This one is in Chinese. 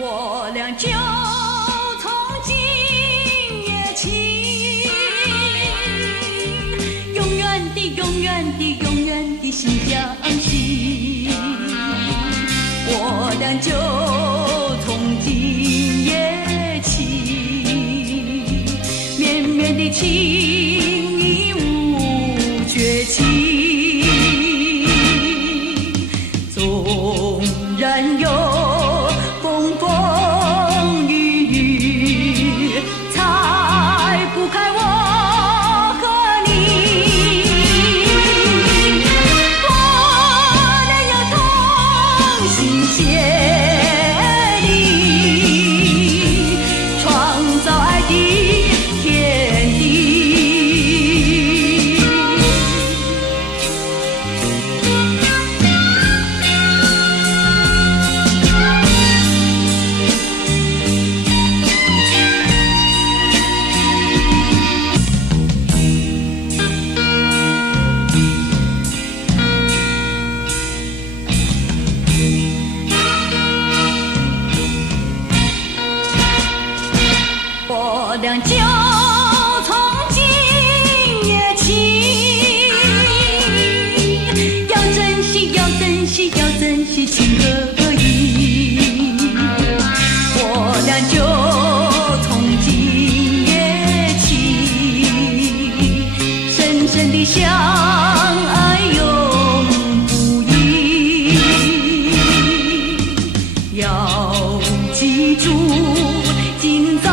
我俩就从今夜起，永远的、永远的、永远的心相惜。我俩就从今夜起，绵绵的情意无绝期。纵然有风风雨雨，拆不开我和你。我俩要同心协力，创造爱的天地。我俩就从今夜起，要珍惜，要珍惜，要珍惜情和义。我俩就从今夜起，深深的相爱永不移。要记住，今早